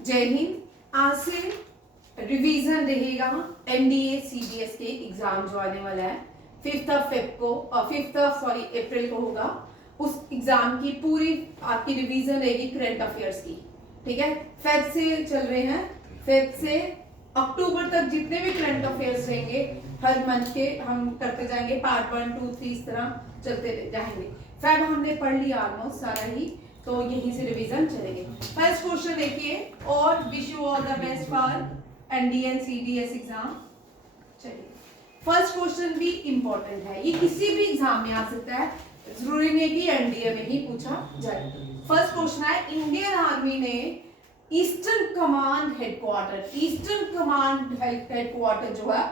जय हिंद। आज से रिवीजन रहेगा एनडीए सीडीएस के एग्जाम जो आने वाला है 5th अप्रैल को होगा। उस एग्जाम की पूरी आपकी रिवीजन रहेगी करंट अफेयर्स की। ठीक है, फेब से चल रहे हैं, फेब से अक्टूबर तक जितने भी करंट अफेयर्स रहेंगे हर मंथ के हम करते जाएंगे, पार्ट 1 2 3 इस तरह चलते जाएंगे। फेब हमने पढ़ लिया ऑलमोस्ट सारा ही, तो यहीं से रिवीजन चलेंगे। फर्स्ट क्वेश्चन देखिए, और wish you all the best for NDA CDS exam. चलिए, फर्स्ट क्वेश्चन भी इंपॉर्टेंट है, ये किसी भी एग्जाम में आ सकता है, जरूरी नहीं कि एनडीए में ही पूछा जाए। फर्स्ट क्वेश्चन है, इंडियन आर्मी ने ईस्टर्न कमांड हेडक्वार्टर जो है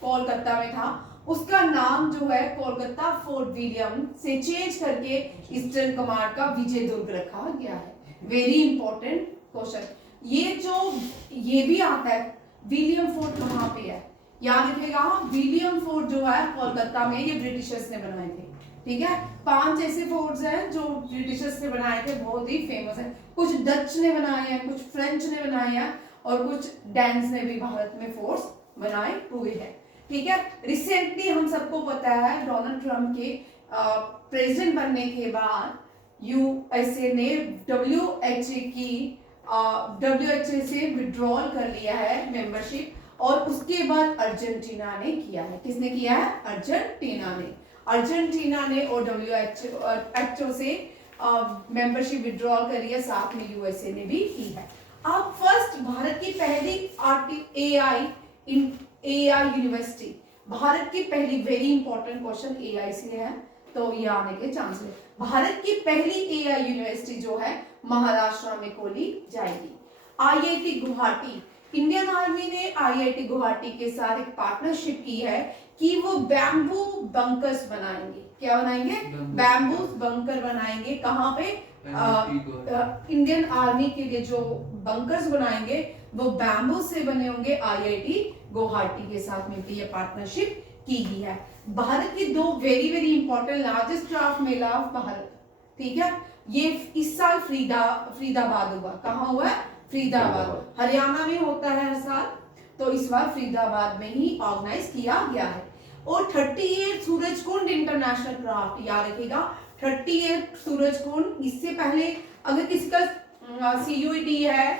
कोलकाता में था, उसका नाम जो है कोलकाता फोर्ट विलियम से चेंज करके ईस्टर्न कमांड का विजय दुर्ग रखा गया है। Very important question. ये भी आता है, विलियम फोर्ट कहाँ पे है, याद रखिएगा। विलियम फोर्ट जो है कोलकाता में, ये ब्रिटिशर्स ने बनाए थे। ठीक है, 5 ऐसे फोर्ट्स हैं जो ब्रिटिशर्स ने बनाए थे, बहुत ही फेमस है। कुछ डच ने बनाए हैं, कुछ फ्रेंच ने बनाए हैं, और कुछ डेन्स ने भी भारत में फोर्ट्स बनाए हुए हैं। ठीक है, रिसेंटली हम सबको पता है डोनाल्ड ट्रंप के प्रेसिडेंट बनने के बाद यूएसए ने डब्ल्यूएचए से विड्रॉल कर लिया है मेंबरशिप, और उसके बाद अर्जेंटीना ने किया है। किसने किया है? अर्जेंटीना ने और डब्ल्यूएचओ से मेंबरशिप विड्रॉल कर लिया, साथ में यूएसए ने भी की है। अब फर्स्ट भारत की पहली एआई यूनिवर्सिटी, भारत की पहली, वेरी इंपॉर्टेंट क्वेश्चन एआई से है तो ये आने के चांस है। भारत की पहली एआई यूनिवर्सिटी जो है महाराष्ट्र में खोली जाएगी। आईआईटी गुवाहाटी, इंडियन आर्मी ने आईआईटी गुवाहाटी के साथ एक पार्टनरशिप की है कि वो बैम्बू बंकर्स बनाएंगे। क्या बनाएंगे? बैम्बू बंकर बनाएंगे। कहाँ पे? इंडियन आर्मी के लिए जो बंकर्स बनाएंगे वो बैम्बू से बने होंगे। आईआईटी गुवाहाटी के साथ मिलकर यह पार्टनरशिप की गई है। भारत की 2 very very important largest craft mela of Bharat, ठीक है, ये इस साल फरीदाबाद हुआ। कहाँ हुआ? फरीदाबाद, हरियाणा में होता है हर साल, तो इस बार फरीदाबाद में ही ऑर्गेनाइज किया गया है। और 38 सूरजकुंड इंटरनेशनल क्राफ्ट, याद रखिएगा 38 सूरजकुंड। इससे पहले अगर किसी का सीयूईटी है,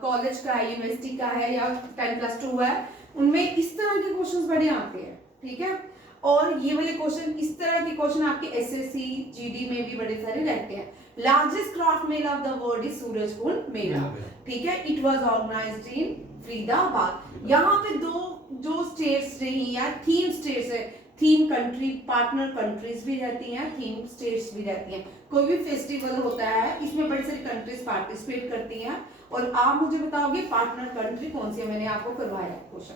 कॉलेज का है, यूनिवर्सिटी का है, या 10+2 है, उनमें इस तरह के क्वेश्चंस बड़े आते हैं। ठीक है, और ये वाले क्वेश्चन, इस तरह के क्वेश्चन आपके एसएससी जीडी में भी बड़े सारे रहते हैं। Largest craft mela of the world is Surajkund mela. ठीक है, it was organised in Faridabad. यहाँ पे 2 जो स्टेट्स रही हैं, थीम स्टेट्स है, थीम कंट्री, पार्टनर कंट्रीज भी रहती हैं, थीम स्टेट्स भी रहती हैं। कोई भी फेस्टिवल होता है, इसमें बड़ी सारी कंट्रीज पार्टिसिपेट करती हैं, और आप मुझे बताओगे पार्टनर कंट्री कौन सी है। मैंने आपको करवाया क्वेश्चन।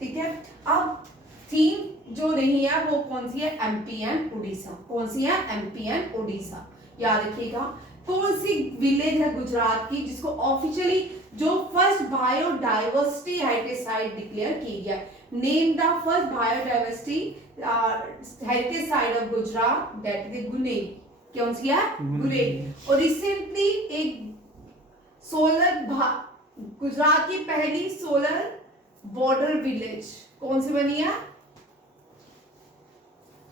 ठीक है, अब थीम जो रही है वो कौन सी है? MP and Orissa. कौन सी है? एमपी एंड उड़ीसा, याद रखिएगा। कौन सी विलेज है गुजरात की जिसको ऑफिशियली जो first biodiversity heritage site declare की गया? Name the first biodiversity heritage site of Gujarat, that is Guleri. कौन सी है? गुलेरी। और रिसेंटली एक गुजरात की पहली सोलर बॉर्डर विलेज कौन सी बनी है?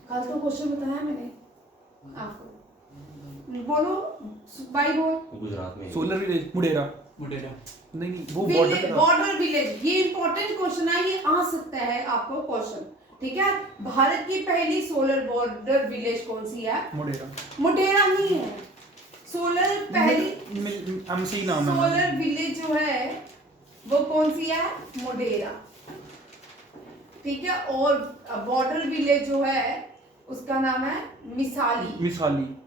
कल तो क्वेश्चन बताया मैंने आपको, बोलो भाई, बोल। गुजरात में सोलर विलेज मुडेरा नहीं, वो बॉर्डर विलेज। ये इंपॉर्टेंट क्वेश्चन है, ये आ सकता है आपको क्वेश्चन। ठीक है, भारत की पहली सोलर बॉर्डर विलेज कौन सी है? मुडेरा नहीं है। सोलर पहली एमसी नाम है। सोलर विलेज जो है वो कौन सी है? मुडेरा। ठीक है, और बॉर्डर विलेज जो है उसका नाम है मिसाली।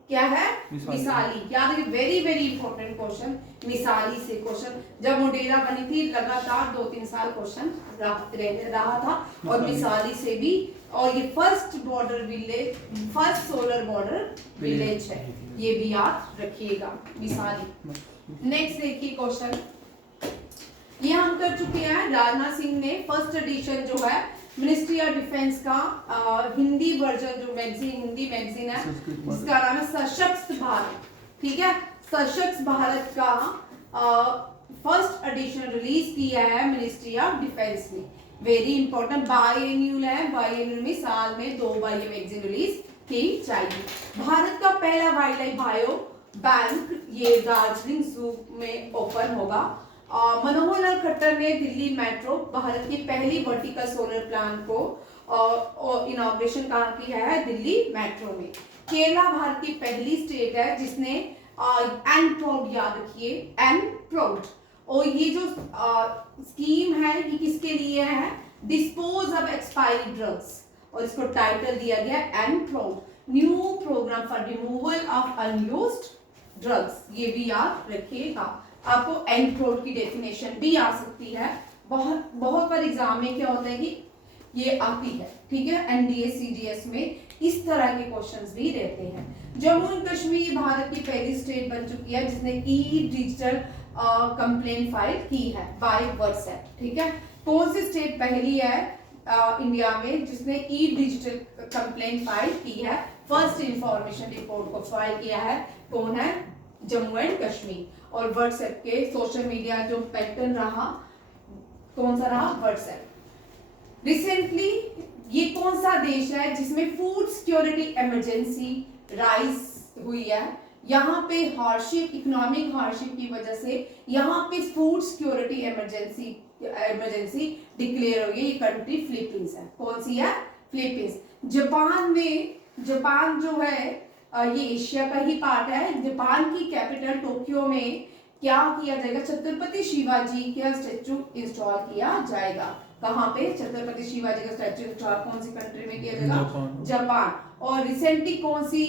क्या है? मिसाली। याद रखिए, वेरी वेरी इंपॉर्टेंट क्वेश्चन, मिसाली से क्वेश्चन। जब मुडेरा बनी थी लगातार 2-3 साल क्वेश्चन रहा था, और मिसाली से भी। और ये first border village, first solar border village है, ये भी याद रखिएगा, मिसाली। नेक्स्ट देखिए क्वेश्चन, ये हम कर चुके हैं। राजनाथ सिंह ने फर्स्ट एडिशन जो है मिनिस्ट्री ऑफ डिफेंस का हिंदी वर्जन, जो हिंदी मैगजीन है, जिसका नाम है सशक्त भारत। ठीक है, सशक्त भारत का फर्स्ट एडिशन रिलीज किया है मिनिस्ट्री ऑफ डिफेंस ने। वेरी इंपॉर्टेंट, बायएन्युअल है, बायएन्युअल में साल में 2 बार ये मैगजीन रिलीज की जाएगी। भारत का पहला वाइल्ड लाइफ बायो बैंक ये दार्जिलिंग जू में ओपन होगा। मनोहर लाल खट्टर ने दिल्ली मेट्रो, भारत की पहली वर्टिकल सोलर प्लांट को इनॉग्रेशन कहाँ किया है? दिल्ली मेट्रो में। केरला भारत की पहली स्टेट है जिसने एंड प्राउड, याद रखिए एंड प्राउड, और ये जो स्कीम है ये किसके लिए है? डिस्पोज ऑफ एक्सपायरी ड्रग्स, और इसको टाइटल दिया गया and proud, new programme for removal of unused drugs. ये भी याद रखिएगा। आपको एंड प्राउड की डेफिनेशन भी आ सकती है, बहुत बार एग्जाम में क्या होता है कि ये आती है, ठीक है, एनडीए सीडीएस में इस तरह के क्वेश्चंस भी रहते हैं। जम्मू एंड कश्मीर भारत की पहली स्टेट बन चुकी है जिसने ई डिजिटल कंप्लेंट फाइल की है बाय व्हाट्सएप, ठीक है। कौन सी स्टेट पहली है इंडिया में जिसने ई डिजिटल कंप्लेंट फाइल की है? फर्स्ट इंफॉर्मेशन रिपोर्ट को फाइल किया है कौन है? जम्मू एंड कश्मीर। और व्हाट्सएप के सोशल मीडिया जो पैटर्न रहा, कौन सा रहा? व्हाट्सएप। रिसेंटली ये कौन सा देश है जिसमें फूड सिक्योरिटी इमरजेंसी राइज हुई है? यहाँ पे हार्डशिप, इकोनॉमिक हार्डशिप की वजह से यहाँ पे फूड सिक्योरिटी इमरजेंसी डिक्लेयर हुई है। ये कंट्री फिलीपींस है। कौन सी है? फिलीपींस। जापान जो है ये एशिया का ही पार्ट है। जापान की कैपिटल टोक्यो में क्या किया जाएगा? छत्रपति शिवाजी का स्टैचू इंस्टॉल किया जाएगा। कहाँ पे? छत्रपति शिवाजी का स्टैचू इंस्टॉल कौन सी कंट्री में किया जाएगा? जापान। और रिसेंटली कौन सी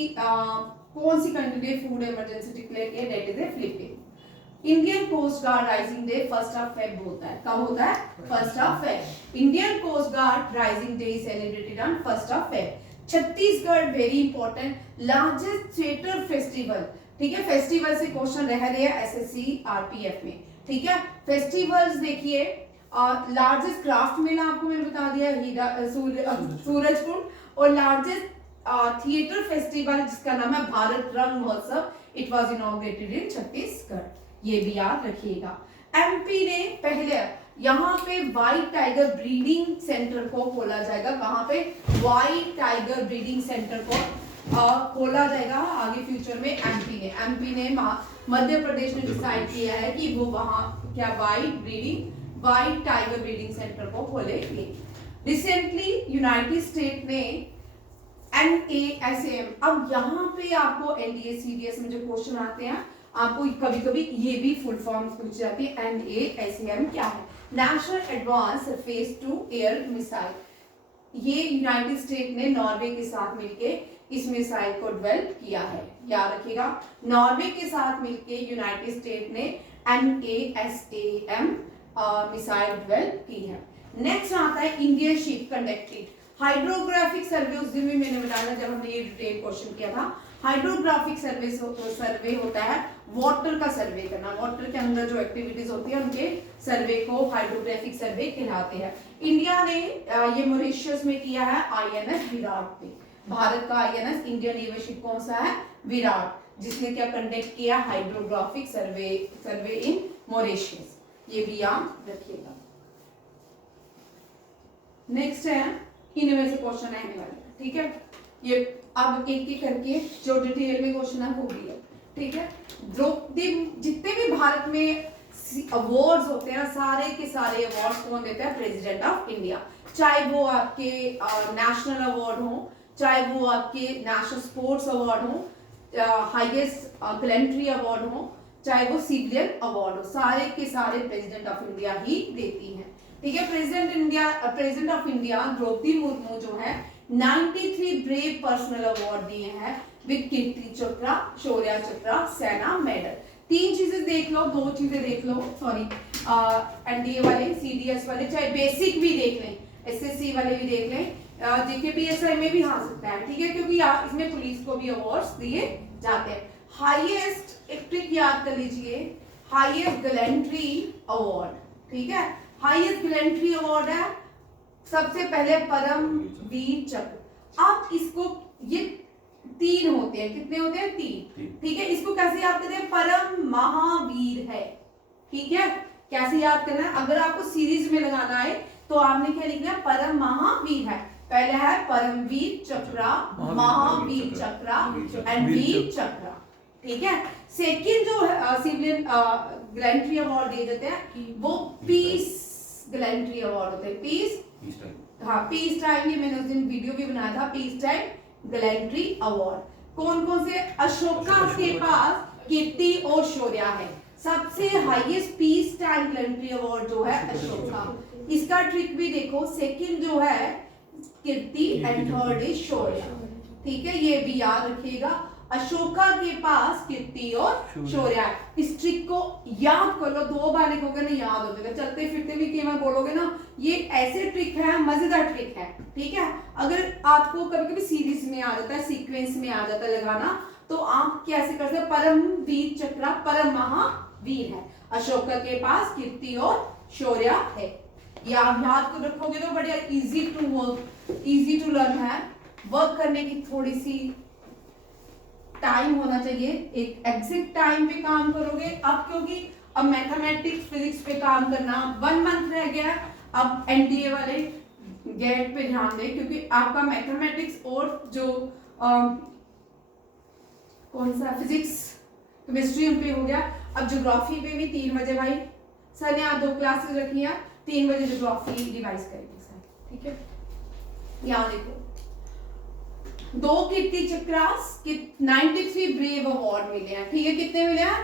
कंट्री ने फूड इमरजेंसी डिक्लेयर किया? That is Philippines. Indian coast guard rising day 1 Feb होता है। कब होता है? 1 Feb. Indian coast guard rising day celebrated on 1 Feb. Chhattisgarh very important, largest theatre festival, ठीक है, फेस्टिवल से क्वेश्चन रह रहे हैं एसएससी आरपीएफ में, ठीक है। फेस्टिवल्स देखिए, लार्जेस्ट क्राफ्ट मेला आपको मैंने बता दिया सूरजकुंड, और लार्जेस्ट थिएटर फेस्टिवल जिसका नाम है भारत रंग महोत्सव, इट वाज इनॉग्रेटेड इन छत्तीसगढ़। ये भी याद रखिएगा। एमपी ने पहले यहाँ पे व्हाइट टाइगर ब्रीडिंग सेंटर को खोला जाएगा। कहाँ पे? व्हाइट टाइगर ब्रीडिंग सेंटर को खोला जाएगा आगे फ्यूचर में। एमपी ने मध्य प्रदेश ने डिसाइड किया है कि वो वहाँ क्या व्हाइट टाइगर ब्रीडिंग सेंटर को खोलेंगे। रिसेंटली यूनाइटेड स्टेट ने NASAM, अब यहाँ पे आपको एनडीए सीडीएस में जो क्वेश्चन आते हैं आपको कभी कभी ये भी फुल फॉर्म पूछ जाती है। NASAM क्या है? National advance surface to air missile. ये यूनाइटेड स्टेट ने नॉर्वे के साथ मिलके इस मिसाइल को डेवलप किया है, याद रखिएगा। नॉर्वे के साथ मिलके यूनाइटेड स्टेट ने NASAM मिसाइल डेवलप की है। नेक्स्ट आता है इंडियन शिप कंडक्टेड हाइड्रोग्राफिक सर्वे। उस दिन भी मैंने बताया जब हमने ये डिटेल क्वेश्चन किया था। हाइड्रोग्राफिक सर्वे होता है वाटर का सर्वे करना, वाटर के अंदर जो एक्टिविटीज होती है उनके सर्वे को हाइड्रोग्राफिक सर्वे कहलाते हैं। इंडिया ने ये मॉरिशस में किया है INS विराट पे। भारत का INS इंडियन नेवल शिप कौन सा है? विराट, जिसने क्या कंडक्ट किया? हाइड्रोग्राफिक सर्वे इन मॉरिशस। ये भी याद रखिएगा। नेक्स्ट है, इनमें से क्वेश्चन आने वाले, ठीक है। ये अब एक एक करके जो डिटेल में क्वेश्चन है वो भी है, ठीक है। जितने भी भारत में अवार्ड्स होते हैं सारे के सारे अवार्ड्स कौन देते हैं? President of India. चाहे वो आपके नेशनल अवार्ड हो, चाहे वो आपके नेशनल स्पोर्ट्स अवार्ड हो, हाईएस्ट गैलेंट्री अवार्ड हो, चाहे वो सिविलियन अवार्ड हो, सारे के सारे प्रेसिडेंट ऑफ इंडिया ही देती हैं, ठीक है। President of India Droupadi Murmu जो है 93 ब्रेव पर्सनल अवार्ड दिए हैं विद कीर्ति चक्र, शौर्य चक्र, सेना मेडल। 3 चीजें देख लो, 2 चीजें देख लो, सॉरी एनडीए वाले, सीडीएस वाले, चाहे बेसिक भी देख लें, एसएससी वाले भी देख लें, जेकेपीएसआई में भी आ सकता है, ठीक है, क्योंकि इसमें पुलिस को भी अवार्ड्स दिए जाते हैं। हाईएस्ट एक ट्रिक याद कर लीजिए, हाईएस्ट गैलेंट्री अवार्ड, ठीक है, हाईएस्ट गैलेंट्री अवार्ड है सबसे पहले परमवीर चक्र। आप इसको ये 3 होते हैं, कितने होते हैं? 3, ठीक है। इसको कैसे याद करते हैं? परम महावीर है, ठीक है, कैसे याद करना है? अगर आपको सीरीज में लगाना है तो आपने क्या लिखना है? परम महावीर है, पहले है परमवीर चक्रा, महावीर चक्रा एंड वीर चक्रा, ठीक है। सेकंड जो है सिविलियन गैलेंट्री अवार्ड दे देते हैं वो पीस गैलेंट्री अवार्ड होते हैं, पीस हाँ पीस टाइम, ये मैंने उस दिन वीडियो भी बनाया था, पीस टाइम गैलेंट्री अवार्ड। कौन कौन से? अशोका के पास कीर्ति और शौर्य है, सबसे highest peace time gallantry award जो है अशोका। इसका ट्रिक भी देखो, सेकंड जो है कीर्ति एंड थर्ड इज शौर्य, ठीक है, ये भी याद रखिएगा। अशोका के पास कीर्ति और शौर्य। इस ट्रिक को याद कर लो, 2 बार लिखोगे ना याद हो जाएगा, चलते फिरते भी केवल बोलोगे ना, ये ऐसे ट्रिक है, मजेदार ट्रिक है, ठीक है। अगर आपको कभी कभी सीरीज में आ जाता है, सीक्वेंस में आ जाता है लगाना, तो आप कैसे कर सकते? परम वीर चक्रा परम महावीर है, अशोका के पास कीर्ति और शौर्य है। ये आप याद को रखोगे तो बढ़िया, easy to work, easy to learn है। वर्क करने की थोड़ी सी टाइम होना चाहिए, एक एग्जैक्ट टाइम पे काम करोगे। अब क्योंकि अब मैथमेटिक्स फिजिक्स पे काम करना 1 मंथ रह गया है, अब एनडीए वाले गेट पे ध्यान दें, क्योंकि आपका मैथमेटिक्स और जो कौन सा फिजिक्स केमिस्ट्री पे हो गया, अब ज्योग्राफी पे भी 3 बजे भाई सर ने आज 2 क्लासेस रखी है, 3 बजे ज्योग्राफी रिवाइज करेंगे सर, ठीक है। यहाँ देखो 2 कीर्ति चक्रास, 93 ब्रेव अवार्ड मिले हैं, ठीक है, कितने मिले हैं?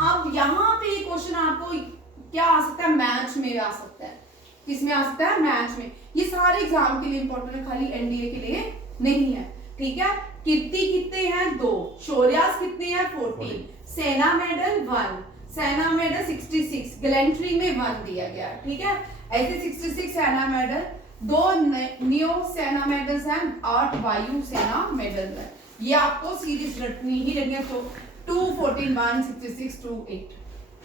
अब यहाँ पे क्वेश्चन आपको क्या आ सकता है? मैच में आ सकता है, किसमें आ सकता है? मैच में। ये सारे एग्जाम के लिए इंपॉर्टेंट है, खाली एनडीए के लिए नहीं है, ठीक है। कीर्ति कितने हैं? 2, शौर्यास कितने हैं? 14, सेना मेडल 1, सेना मेडल 66, गैलेंट्री में 1 दिया गया, ठीक है। ऐसे 66 सेना मेडल, 2 नियो सेना मेडल्स हैं, 8 वायु सेना मेडल है। ये आपको सीरीज रटनी ही रटनी है, तो 2, 14, 1, 66, 2, 8,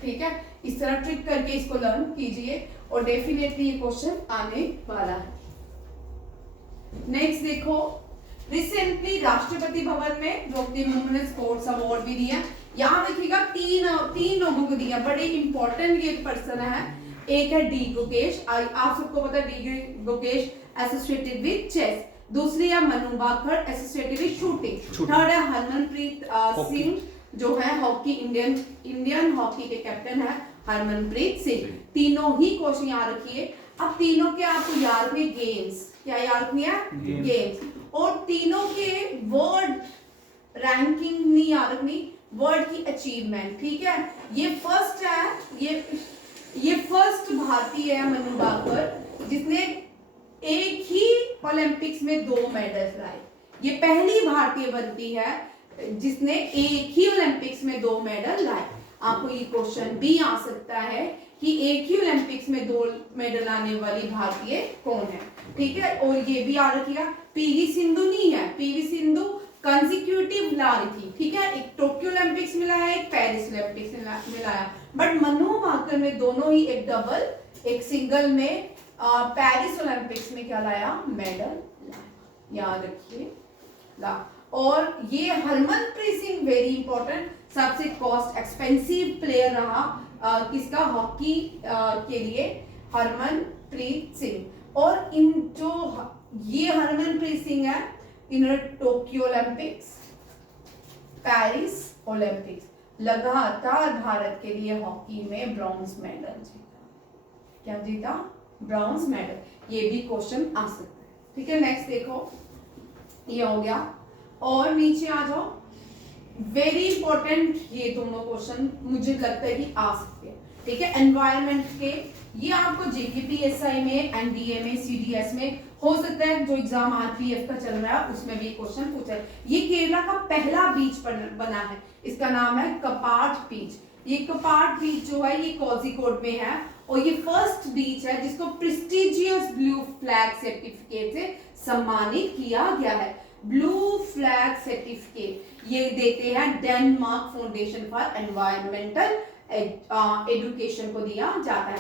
ठीक है। इस तरह ट्रिक करके इसको लर्न कीजिए और डेफिनेटली ये क्वेश्चन आने वाला है। नेक्स्ट देखो, रिसेंटली राष्ट्रपति भवन में द्रौपदी मुर्मू ने स्पोर्ट्स अवार्ड भी दिया। यहाँ देखिएगा 3 लोगों को दिया, बड़े इंपॉर्टेंट ये पर्सन है। एक है डी गुकेश, आप सबको पता है D Gukesh associated with chess, दूसरी है Manu Bhaker associated with shooting, third है हरमनप्रीत सिंह जो है हॉकी इंडियन हॉकी के कैप्टन है हरमनप्रीत सिंह। तीनों ही क्वेश्चन याद रखिए। अब तीनों के आपको याद रखिए गेम्स, क्या याद रखनी है? गेम्स। और तीनों के वर्ड रैंकिंग नहीं याद रखनी, वर्ड की अचीवमेंट, ठीक है। ये फर्स्ट है, ये फर्स्ट भारतीय है मनु बाकर जिसने एक ही ओलंपिक्स में 2 मेडल लाए। ये पहली भारतीय बनती है जिसने एक ही ओलंपिक्स में 2 मेडल लाए। आपको ये क्वेश्चन भी आ सकता है कि एक ही ओलंपिक्स में 2 मेडल लाने वाली भारतीय कौन है, ठीक है। और ये भी याद रखिएगा पीवी सिंधु नहीं है, पीवी सिंधु कंसेक्यूटिव ला रही थी, ठीक है। एक टोक्यो ओलंपिक्स में लाया, एक पेरिस ओलंपिक्स में लाया, बट मनु बाकर में दोनों ही एक डबल एक सिंगल में पेरिस ओलंपिक्स में क्या लाया? मेडल लाया, याद रखिए ला। और ये हरमनप्रीत सिंह वेरी इंपॉर्टेंट, सबसे कॉस्ट एक्सपेंसिव प्लेयर रहा किसका? हॉकी के लिए हरमनप्रीत सिंह। और इन जो ये हरमनप्रीत सिंह है, इन्होंने टोक्यो ओलंपिक्स, पेरिस ओलंपिक्स लगातार भारत के लिए हॉकी में ब्रॉन्ज मेडल जीता। क्या जीता? Bronze medal. ये भी क्वेश्चन आ सकता है, ठीक है। नेक्स्ट देखो, ये हो गया। और नीचे आ जाओ, वेरी इंपॉर्टेंट ये दोनों क्वेश्चन मुझे लगता है कि आ सकते हैं, ठीक है। एनवायरमेंट के ये आपको जीपीपीएसआई में, एनडीए में, सीडीएस में हो सकता है, जो एग्जाम आरपीएफ का चल रहा है उसमें भी क्वेश्चन पूछा है। ये केरला का पहला बीच बना है, इसका नाम है कपाट बीच। ये कपाट बीच जो है ये कोझिकोड में है और ये फर्स्ट बीच है जिसको प्रेस्टिजियस ब्लू फ्लैग सर्टिफिकेट से सम्मानित किया गया है। ब्लू फ्लैग सर्टिफिकेट ये देते हैं Denmark foundation for environmental education को दिया जाता है।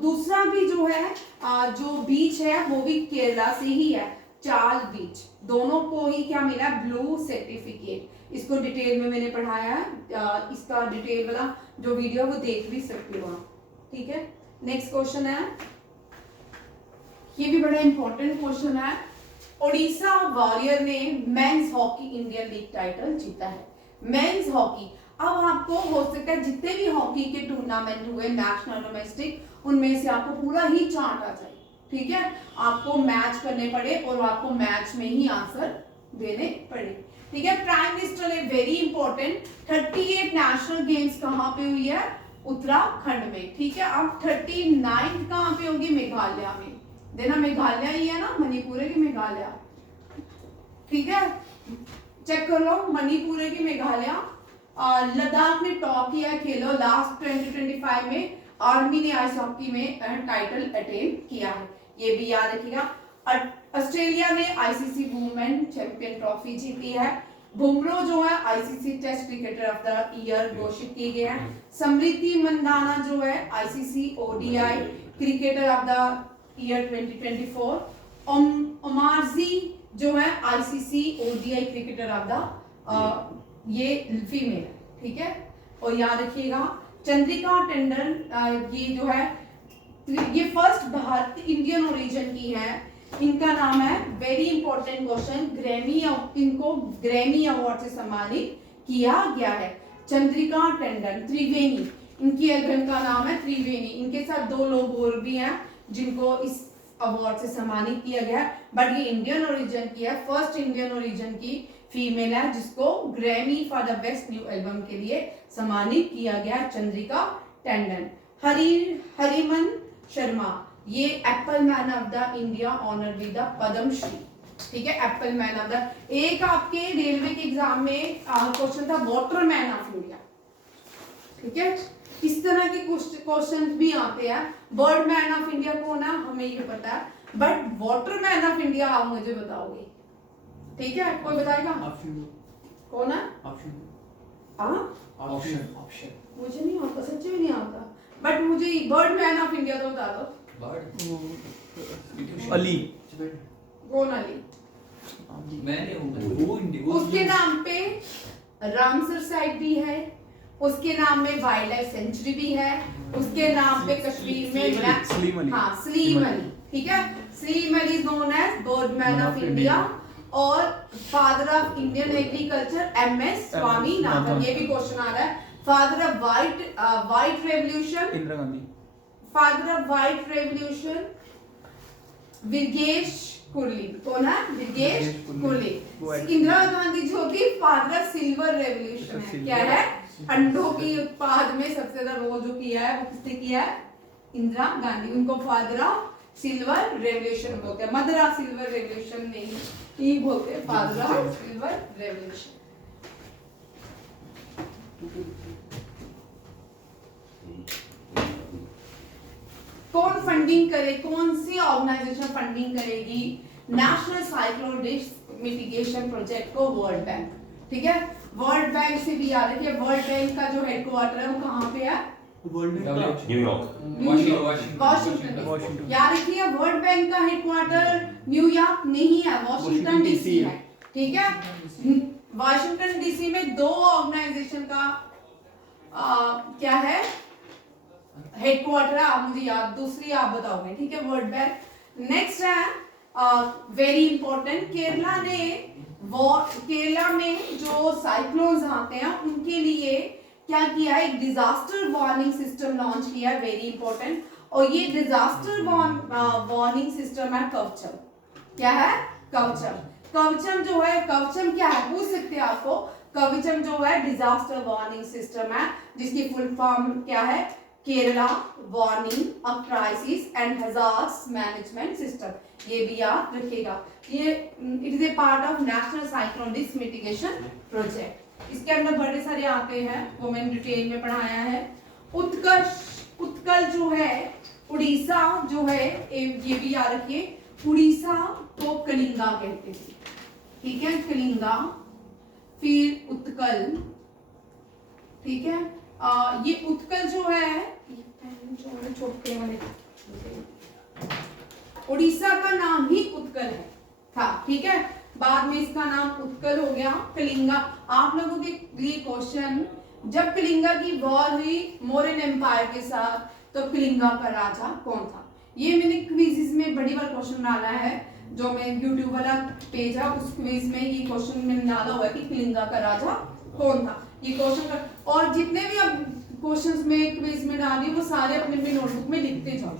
दूसरा भी जो है जो बीच है वो भी केरला से ही है, चाल बीच। दोनों को ही क्या मिला? Blue certificate. इसको डिटेल में मैंने पढ़ाया है, इसका डिटेल वाला जो वीडियो वो देख भी सकते हो आप, ठीक है। नेक्स्ट क्वेश्चन है, ये भी बड़ा इंपॉर्टेंट क्वेश्चन है। ओडिशा वॉरियर ने men's hockey Indian league title जीता है। मेंस हॉकी, अब आपको हो सकता है जितने भी हॉकी के टूर्नामेंट हुए नेशनल डोमेस्टिक, उनमें से आपको पूरा ही चार्ट आ जाए, ठीक है। आपको मैच करने पड़े और आपको मैच में ही आंसर देने पड़े, ठीक है। प्राइम मिनिस्टर ने वेरी इंपॉर्टेंट 38 नेशनल गेम्स कहाँ पे हुई है? उत्तराखंड में, ठीक है। अब 39 कहाँ पे होगी? मेघालय में। देना मेघालय ही है ना, मणिपुर है कि मेघालय, ठीक है, चेक कर लो, मणिपुर है कि मेघालय। लद्दाख ने टॉप किया है खेलो लास्ट 2025 में, आर्मी ने आइस हॉकी में टाइटल अटेन किया है, ये भी याद रखिएगा। ऑस्ट्रेलिया ने आईसीसी वुमेन चैंपियन ट्रॉफी जीती है। बुमराह जो है ICC test cricketer of the year घोषित किए गए हैं। स्मृति मंदाना जो है ICC ODI cricketer of the year 2024। Omarzai जो है ICC ODI cricketer of the ये फीमेल है, ठीक है। और याद रखिएगा चंद्रिका टंडन ये जो है ये फर्स्ट भारतीय इंडियन ओरिजिन की है, इनका नाम है, वेरी इंपॉर्टेंट क्वेश्चन, ग्रैमी, इनको ग्रैमी अवार्ड से सम्मानित किया गया है। चंद्रिका टंडन, त्रिवेणी, इनकी हस्बैंड का नाम है त्रिवेणी, इनके साथ 2 लोग और भी हैं जिनको इस अवार्ड से सम्मानित किया गया है, बट ये इंडियन ओरिजिन की है, फर्स्ट इंडियन ओरिजिन की फीमेल है जिसको Grammy for the best new album के लिए सम्मानित किया गया है, चंद्रिका टंडन। हरिमन शर्मा, ये apple man of the India honour with the Padma Shri, ठीक है, एप्पल मैन ऑफ द। एक आपके रेलवे के एग्जाम में क्वेश्चन था वाटर मैन ऑफ इंडिया, ठीक है, इस तरह के क्वेश्चन भी आते हैं। बर्ड मैन ऑफ इंडिया कौन है हमें ये पता है, but water man of India आप मुझे बताओगे, ठीक है, कोई बताएगा? कौन है? ऑप्शन मुझे नहीं आता, सच्ची में नहीं आता, बट मुझे बर्ड मैन ऑफ इंडिया तो बता दो। अली, कौन अली? उसके नाम पे रामसर साइट भी है, उसके नाम में वाइल्ड लाइफ सेंचुरी भी है, उसके नाम पे कश्मीर में सलीम अली, ठीक है, Salim Ali is known as bird man of India और father of Indian agriculture MS Swaminathan, ये भी क्वेश्चन आ रहा है। Father of white revolution Indira Gandhi, father of white revolution Verghese Kurien, कौन है? विरगेश कुर्ली। इंदिरा गांधी जो कि फादर ऑफ सिल्वर रेवोल्यूशन है, क्या है? अंडों की उत्पाद में सबसे ज्यादा रोल जो किया है वो किसने किया है? इंदिरा गांधी, उनको फादर ऑफ सिल्वर रेवोल्यूशन बोलते हैं, मदर ऑफ सिल्वर रेवोल्यूशन नहीं बोलते हैं, फादर ऑफ सिल्वर रेवोल्यूशन। कौन फंडिंग करे, कौन सी ऑर्गेनाइजेशन फंडिंग करेगी national cyclone risk mitigation project को? वर्ल्ड बैंक, ठीक है। वर्ल्ड बैंक से भी याद रखिए, वर्ल्ड बैंक का जो हेडक्वार्टर है वो कहाँ पे है? New York, Washington. याद रखिए वर्ल्ड बैंक का हेडक्वार्टर न्यूयॉर्क नहीं है, वाशिंगटन डीसी है, ठीक है। वाशिंगटन डीसी में 2 ऑर्गेनाइजेशन का क्या है हेडक्वार्टर है, आप मुझे याद, दूसरी आप बताओगे, ठीक है, वर्ल्ड बैंक। नेक्स्ट है वेरी इंपॉर्टेंट, केरला में जो साइक्लोन्स आते हैं उनके लिए क्या किया है? एक डिजास्टर वार्निंग सिस्टम लॉन्च किया है, वेरी इंपॉर्टेंट, और ये डिजास्टर वार्निंग सिस्टम है कवचम। क्या है? कवचम। कवचम जो है, कवचम क्या है पूछ सकते हैं आपको। कवचम जो है डिजास्टर वार्निंग सिस्टम है जिसकी फुल फॉर्म क्या है? Kerala warning a crisis and hazards management system, ये भी याद रखिएगा। ये it is a part of national cyclone risk mitigation project. इसके अंदर बड़े सारे आते हैं, वो मैंने डिटेल में पढ़ाया है। उत्कल जो है, उड़ीसा जो है, ये भी याद रखिए, उड़ीसा को कलिंगा कहते थे, ठीक है, कलिंगा, फिर उत्कल, ठीक है। ये उत्कल जो है, छोटे वाले उड़ीसा का नाम ही उत्कल है था, ठीक है। बाद में इसका नाम उत्कल हो गया। कलिंगा, आप लोगों के लिए क्वेश्चन, जब कलिंगा की वॉर हुई मौर्यन एम्पायर के साथ, तो कलिंगा का राजा कौन था? ये मैंने क्विज़ में बड़ी बार क्वेश्चन डाला है, जो मैं यूट्यूब वाला पेज है उस क्विज में ये क्वेश्चन मैंने डाला हुआ है कि कलिंगा का राजा कौन था। ये क्वेश्चन और जितने भी अब क्वेश्चंस में क्विज में डाल रही हूँ वो सारे अपने अपने नोटबुक में लिखते जाओ,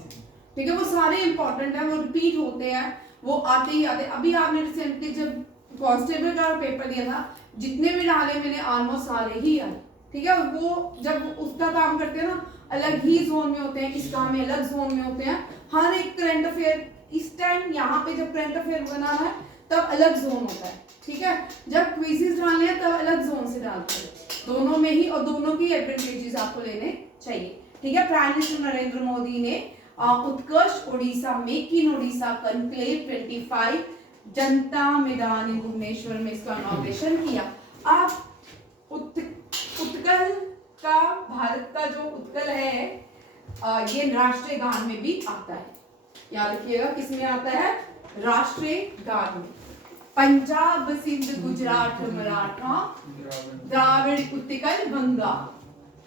ठीक है? वो सारे इंपॉर्टेंट है, वो रिपीट होते हैं, वो आते ही आते। अभी आपने रिसेंटली जब कांस्टेबल का पेपर दिया था, जितने भी डाले मैंने ऑलमोस्ट सारे ही आए, ठीक है? वो जब उसका काम करते हैं ना, अलग ही जोन में होते हैं, इस काम में अलग जोन में होते हैं। हर एक करंट अफेयर इस टाइम यहाँ पे जब करंट अफेयर बनाना है तब अलग जोन होता है, ठीक है? जब क्विजेस डालने हैं तब अलग जोन से डालते हैं, दोनों में ही, और दोनों की एडवांटेजेस आपको लेने चाहिए, ठीक है? प्राइम मिनिस्टर नरेंद्र मोदी ने Utkarsh Odisha, make in Odisha conclave 25 Janata मैदान भुवनेश्वर में इसका इनॉग्रेशन किया। अब उत्कल का, भारत का जो उत्कल है, ये राष्ट्रीय गान में भी आता है। याद रखिएगा किसमें आता है? राष्ट्रीय गान में। पंजाब सिंध गुजरात मराठा द्राविड़ उत्कल बंगा,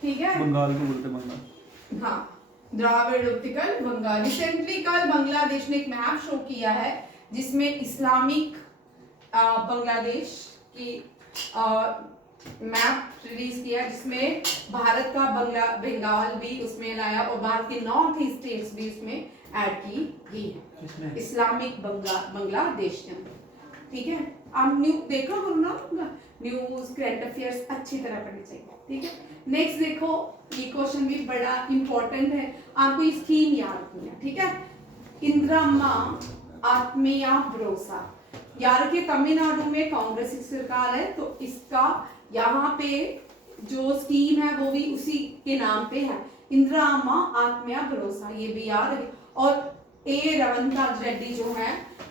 ठीक है? बंगाल को बोलते बंगाल। हाँ, द्राविड़ उत्कल बंगाल। रिसेंटली कल बांग्लादेश ने एक मैप शो किया है जिसमें इस्लामिक बांग्लादेश की मैप रिलीज किया, जिसमें भारत का बंगाल भी उसमें लाया और भारत के नॉर्थ ईस्ट स्टेट्स भी उसमें ऐड की गई है, इस्लामिक बांग्लादेश के अंदर, ठीक है? आप न्यू देखो करो ना, न्यूज करंट अफेयर्स अच्छी तरह पढ़नी चाहिए, ठीक है? नेक्स्ट देखो, ये क्वेश्चन भी बड़ा इंपॉर्टेंट है, आपको ये स्कीम याद रखनी है, ठीक है? इंदिरा आत्मीय भरोसा, याद रखिए तमिलनाडु में कांग्रेस की सरकार है, तो इसका यहाँ पे जो स्कीम है वो भी उसी के नाम पे है, इंदिरा आत्मीय भरोसा, ये भी याद रखिए। और ए रेवंत रेड्डी जो है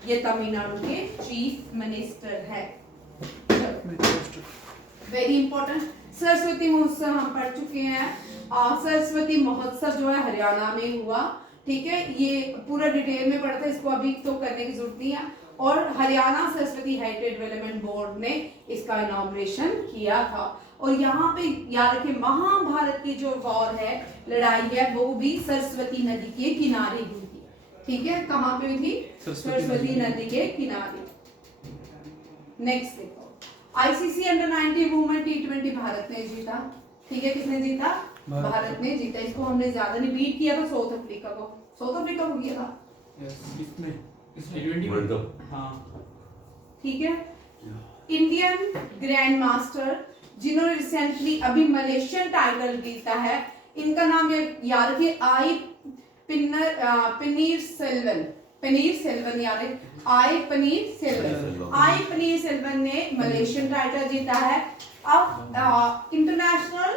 ये तमिलनाडु के चीफ मिनिस्टर है। Very important. सरस्वती महोत्सव हम पढ़ चुके हैं, सरस्वती महोत्सव जो है हरियाणा में हुआ, ठीक है? ये पूरा डिटेल में पढ़ा था, इसको अभी तो करने की जरूरत नहीं है। और Haryana Saraswati heritage development board ने इसका इनॉग्रेशन किया था। और यहाँ पे याद रखें, महाभारत की जो वॉर है, लड़ाई है, वो भी सरस्वती नदी के किनारे हुई थी, ठीक है? कहाँ पे हुई थी? सरस्वती नदी के किनारे। नेक्स्ट देखो, ICC under 19 women T20 Bharat ने जीता, ठीक है? किसने जीता? भारत ने जीता। इसको हमने ज्यादा नहीं बीट किया था, साउथ अफ्रीका को, साउथ अफ्रीका को किया था, वर्ल्ड कप, हाँ, ठीक है? इंडियन ग्रैंड मास्टर जिन्होंने रिसेंटली अभी मलेशियन टाइटल जीता है, इनका नाम याद रखिए, पनीरसेल्वन याद है, पनीरसेल्वन ने मलेशियन टाइटल जीता है। अब इंटरनेशनल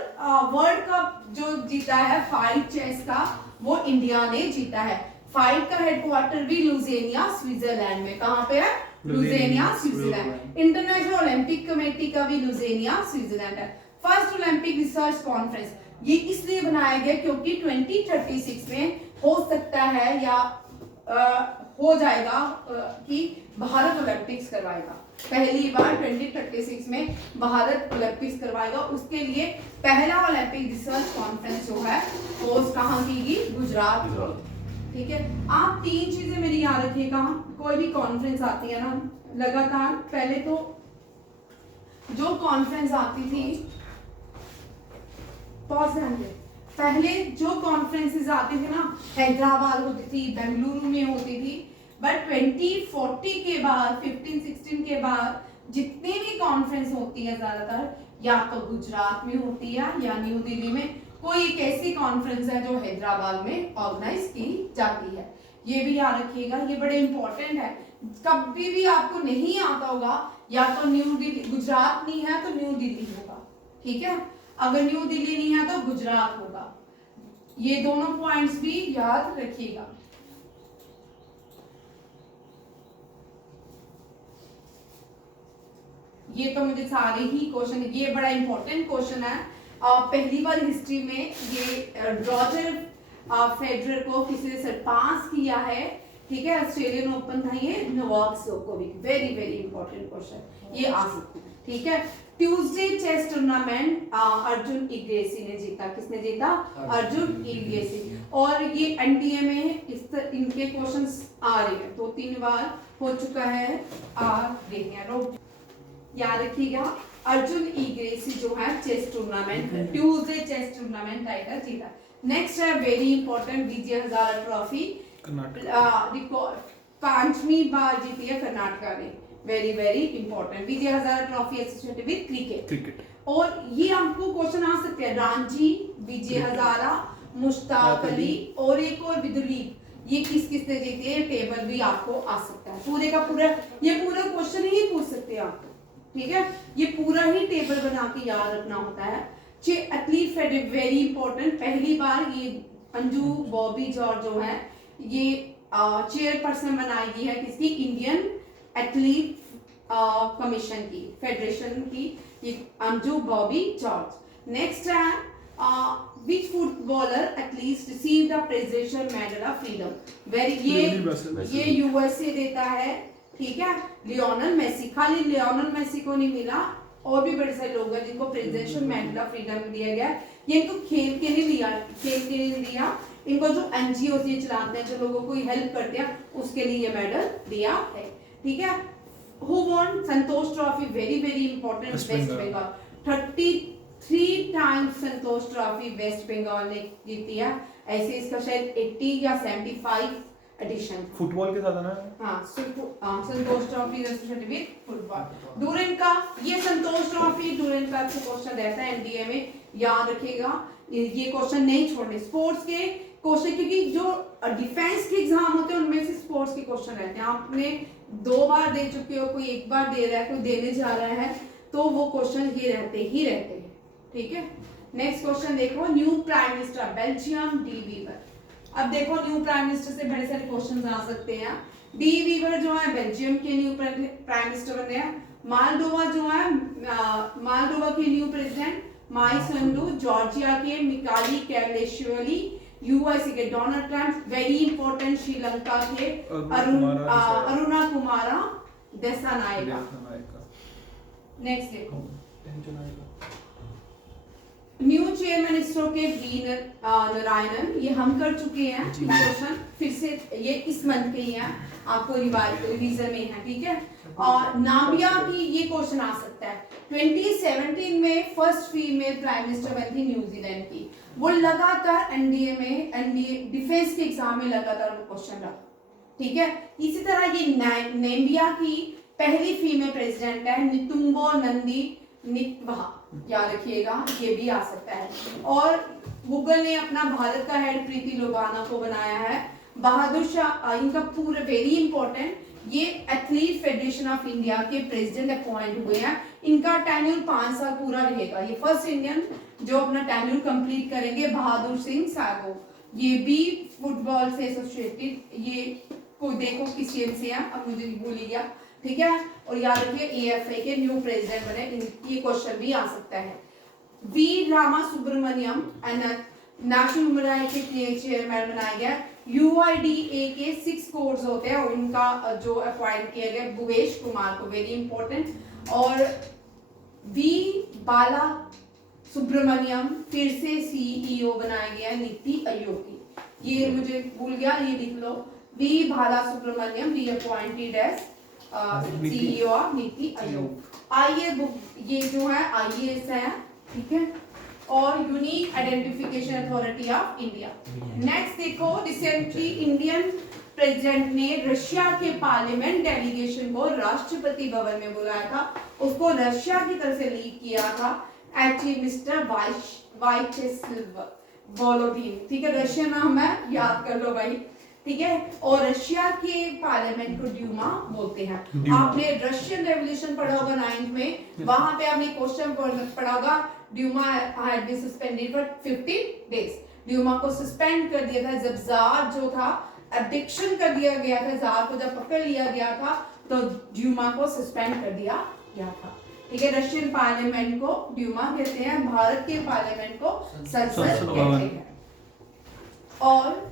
वर्ल्ड कप जो जीता है फाइव चेस का, वो इंडिया ने जीता है। फाइव का हेडक्वार्टर भी लुजियाना स्विट्जरलैंड में, कहाँ पे है? Louisiana Switzerland. International Olympic committee का भी लुजियाना स्विट्जरलैंड है। फर्स्ट ओलंपिक रिसर्च कॉन्फ्रेंस ये इसलिए बनाया गया क्योंकि 2036 में हो सकता है या हो जाएगा कि भारत ओलंपिक्स करवाएगा, पहली बार 2036 में भारत ओलंपिक्स करवाएगा। उसके लिए पहला ओलंपिक रिसर्च कॉन्फ्रेंस जो है होस्ट कहाँ की गई? गुजरात, ठीक है? आप तीन चीजें मेरी याद रखिएगा, कोई भी कॉन्फ्रेंस आती है ना लगातार, पहले तो जो कॉन्फ्रेंस आती थी, पहले जो कॉन्फ्रेंसेस आती थी ना, हैदराबाद होती थी, बेंगलुरु में होती थी, बट 2040 के बाद 15-16 के बाद जितनी भी कॉन्फ्रेंस होती है ज्यादातर या तो गुजरात में होती है या न्यू दिल्ली में, कोई एक ऐसी कॉन्फ्रेंस है जो हैदराबाद में ऑर्गेनाइज की जाती है। ये भी याद रखिएगा, ये बड़े इंपॉर्टेंट है। कभी भी आपको नहीं आता होगा, या तो न्यू दिल्ली, गुजरात नहीं है तो न्यू दिल्ली होगा, ठीक है? अगर न्यू दिल्ली नहीं है तो गुजरात होगा। ये दोनों पॉइंट्स भी याद रखिएगा। ये तो मुझे सारे ही क्वेश्चन, ये बड़ा इंपॉर्टेंट क्वेश्चन है। पहली बार हिस्ट्री में ये रॉजर फेडरर को किसी ने सरपास किया है ठीक है, ऑस्ट्रेलियन ओपन था ये, Novak Djokovic, very very important question, ये आ सकता है। ठीक है, ट्यूसडे चेस टूर्नामेंट अर्जुन इग्रेसी ने जीता। किसने जीता? अर्जुन इग्रेसी। और ये एनडीए में इनके क्वेश्चंस आ रहे हैं, 2-3 बार हो चुका है, आ रहे हैं। याद रखिएगा, अर्जुन इग्रेसी जो है chess tournament, Tuesday chess tournament title जीता। नेक्स्ट है very important Vijay Hazare trophy, पांचवी बार जीती है कर्नाटका ने, very very important. Vijay Hazare trophy associated with cricket. और ये आपको क्वेश्चन आ सकते हैं, रणजी, विजय हजारा, मुश्ताक अली और एक और विदुलीप, ये किस किसने जीती है, टेबल भी आपको आ सकता है। पूरे का पूरा ये पूरा क्वेश्चन ही पूछ सकते हैं आप। ठीक है, ये पूरा ही टेबल बना के याद रखना होता है। एथलीट फेडरेशन वेरी इंपॉर्टेंट, पहली बार ये अंजू बॉबी जॉर्ज जो है ये चेयरपर्सन बनाई गई है किसकी, इंडियन एथलीट कमीशन की, फेडरेशन की, ये अंजू बॉबी जॉर्ज। नेक्स्ट है which footballer at least received the presidential medal of freedom, very ये यूएसए देता है। ठीक है, लियोनल मेसी, खाली लियोनल मेसी को नहीं मिला, और भी बड़े सारे लोग हैं जिनको प्रेसिडेंशियल मेडल ऑफ फ्रीडम दिया गया। ये इनको खेल के नहीं लिया, खेल के नहीं दिया, इनको जो एनजीओ ये चलाते हैं, जो लोगों को हेल्प करते हैं, उसके लिए ये मेडल दिया है। ठीक है, who won Santosh trophy, very very important, West Bengal, 33 times Santosh trophy West Bengal ने जीती है। ऐसे इसका शायद 80 या 75 एडिशन फुटबॉल के साथ है ना। हाँ, Santosh trophy associated with football. Durand का, ये संतोष ट्रॉफी डूरेंट का क्वेश्चन रहता है एनडीए में, याद रखिएगा, ये क्वेश्चन नहीं छोड़ने। स्पोर्ट्स के क्वेश्चन, क्योंकि जो डिफेंस के एग्जाम होते हैं उनमें से स्पोर्ट्स के क्वेश्चन रहते हैं। आपने 2 बार दे चुके हो, कोई 1 बार दे रहा है, कोई देने जा रहा है, तो वो क्वेश्चन ये रहते ही रहते हैं। ठीक है, नेक्स्ट क्वेश्चन देखो, new prime minister Belgium, De Wever. अब देखो न्यू प्राइम मिनिस्टर से बड़े सारे क्वेश्चंस आ सकते हैं। डी वीवर जो है बेल्जियम के न्यू प्राइम मिनिस्टर बने हैं। मालडोवा जो है, मालडोवा के न्यू प्रेसिडेंट माई संडू, जॉर्जिया के मिकाली कैलेश्वली, यूएसए के Donald Trump, very important Sri Lanka के अरुणा कुमारा देसानायका। नेक्स्ट देखो, न्यू चेयरमैन इसरो के वी नारायणन, ये हम कर चुके हैं क्वेश्चन, फिर से ये इस मंथ के ही हैं, आपको रिवीजन में है। ठीक है, और नामिया की ये क्वेश्चन आ सकता है, 2017 में फर्स्ट फीमेल प्राइम मिनिस्टर बनी थी न्यूजीलैंड की। वो लगातार एनडीए में, एनडीए डिफेंस के एग्जाम में लगातार वो क्वेश्चन रहा। ठीक है, इसी तरह ये नामिया की पहली फीमेल प्रेसिडेंट है, नितुंबो नंदी नितवा, याद रखिएगा, ये भी आ सकता है। और गूगल ने अपना भारत का हेड प्रीति लोबाना को बनाया है। बहादुर शाह, इनका पूरा वेरी इंपॉर्टेंट, ये एथलीट फेडरेशन ऑफ इंडिया के प्रेसिडेंट अपॉइंट हुए हैं। इनका टेन्यूर 5 साल पूरा रहेगा। ये फर्स्ट इंडियन जो अपना टेन्यूर कंप्लीट करेंगे, बहादुर सिंह सागो, ये भी फुटबॉल से एसोसिएटेड, ये को देखो किस चीज से है, अब मुझे भूल ही गया। ठीक है, और याद रखिए एएफए के न्यू प्रेसिडेंट बने, ये क्वेश्चन भी आ सकता है। V Rama Subramanian national human rights के चेयरमैन बनाया गया। यूआईडीए के 6 कोर्स होते हैं, और इनका जो अपॉइंट किया गया भुवेश कुमार को, वेरी इंपॉर्टेंट। और वी बाला सुब्रमण्यम फिर से सीईओ बनाया गया नीति आयोग की, ये मुझे भूल गया, ये लिख लो, V Bala Subrahmanyam reappointed as CEO of NITI Aayog. ये जो है आईएएस है। ठीक है, और unique identification authority of India. Next देखो, रिसेंटली इंडियन प्रेसिडेंट ने रशिया के पार्लियामेंट डेलीगेशन को राष्ट्रपति भवन में बुलाया था, उसको रशिया की तरफ से लीड किया था एक्चुअली मिस्टर वाइचेस्लाव वोलोदिन। ठीक है, रशियन नाम है, याद कर लो भाई। ठीक है, और रशिया के पार्लियामेंट को ड्यूमा बोलते हैं। आपने रशियन रेवोल्यूशन पढ़ा होगा 9th में, वहां पे आपने क्वेश्चन पढ़ा होगा, Duma had been suspended for 15 days. Duma को सस्पेंड कर दिया था जब जार जो था एडिक्शन कर दिया गया था, जार को जब पकड़ लिया गया था तो ड्यूमा को सस्पेंड कर दिया गया था। ठीक है, रशियन पार्लियामेंट को ड्यूमा कहते हैं, भारत के पार्लियामेंट को संसद कहते हैं। और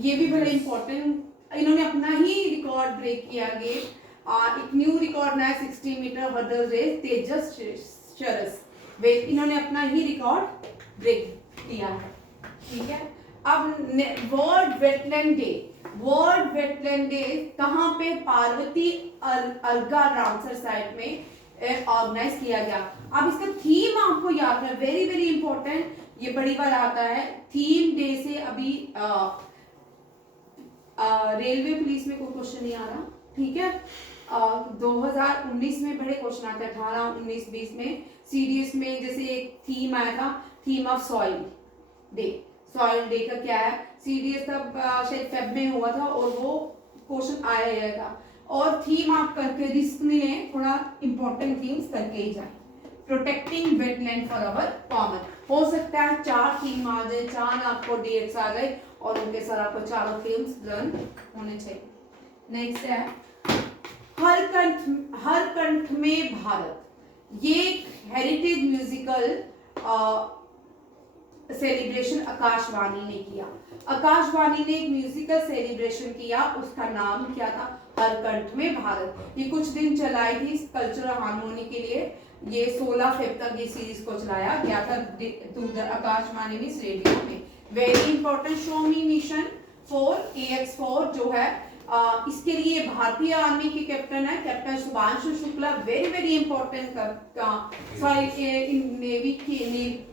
ये भी बड़ा इंपॉर्टेंट, इन्होंने अपना ही रिकॉर्ड ब्रेक किया गया, एक न्यू रिकॉर्ड नया 60 मीटर हर्डल रेस तेजस शरस वे इन्होंने अपना ही रिकॉर्ड ब्रेक किया है, ठीक है। अब world wetland day, world wetland day कहाँ पे, पार्वती अलगा रामसर साइट में ऑर्गेनाइज किया गया। अब इसका थीम आपको याद है, वेरी वेरी इंपॉर्टेंट, ये बड़ी बार आता है थीम डे से। अभी रेलवे पुलिस में कोई क्वेश्चन नहीं आ रहा, ठीक है। 2019 में बड़े क्वेश्चन आते हैं, 18, 19, 20 में सीडीएस में जैसे एक थीम आया था, theme of soil day. Soil day का क्या है, सीडीएस तब शायद फेब में हुआ था और वो क्वेश्चन आया था। और थीम आप करके रिस्क में थोड़ा इंपॉर्टेंट थीम्स करके ही जाए। Protecting wetland for our common, हो सकता है 4 थीम आ जाए, 4 आपको डेट्स आ जाए और उनके साथ आपको चारों थीम्स लर्न होने चाहिए। नेक्स्ट है हर कंठ में भारत, ये हेरिटेज म्यूजिकल सेलिब्रेशन आकाशवाणी ने किया। आकाशवाणी ने एक म्यूजिकल सेलिब्रेशन किया, उसका नाम क्या था, हर कंठ में भारत। ये कुछ दिन चलाई थी कल्चरल हार्मोनी के लिए, ये 16 फेब तक ये सीरीज को चलाया गया था आकाशवाणी में रेडियो में। वेरी इंपॉर्टेंट, शो मी मिशन 4 AX4 जो है इसके लिए भारतीय आर्मी के कैप्टन है captain Shubhanshu Shukla, very very important, sorry navy की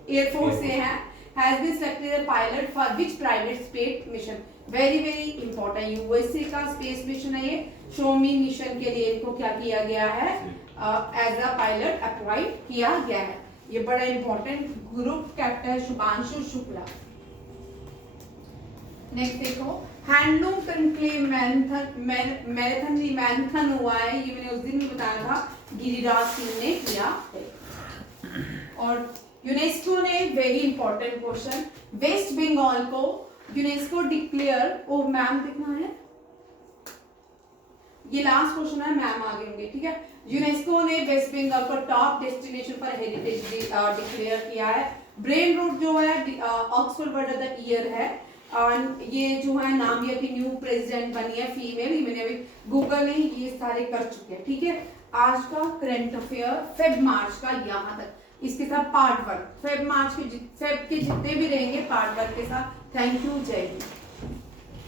एयरफोर्स से है। has been selected as pilot for which private space mission, very very important, USA का स्पेस मिशन है ये। शोमी मिशन के लिए इनको क्या किया गया है, एज अ पायलट अपॉइंट किया गया है। ये बड़ा important group captain Shubhanshu Shukla. Next देखो, हैंडलूम कॉन्क्लेव मैराथन हुआ है, ये मैंने उस दिन भी बताया था, गिरिराज सिंह ने किया है। और यूनेस्को ने, very important question, West Bengal को यूनेस्को डिक्लेयर, ओ मैम दिखना है, ये लास्ट क्वेश्चन है, मैम आगे होंगे, ठीक है। यूनेस्को ने वेस्ट बंगाल को top destination for heritage declare किया है। ब्रेन रूट जो है Oxford word of the year है, और ये जो है नामिया की न्यू प्रेसिडेंट बनी है फीमेल, ये मैंने अभी गूगल ने ये सारे कर चुके हैं, ठीक है। आज का करंट अफेयर फेब मार्च का यहाँ तक, इसके साथ पार्ट 1 फेब मार्च के फेब के जितने भी रहेंगे पार्ट 1 के साथ। थैंक यू, जय हिंद।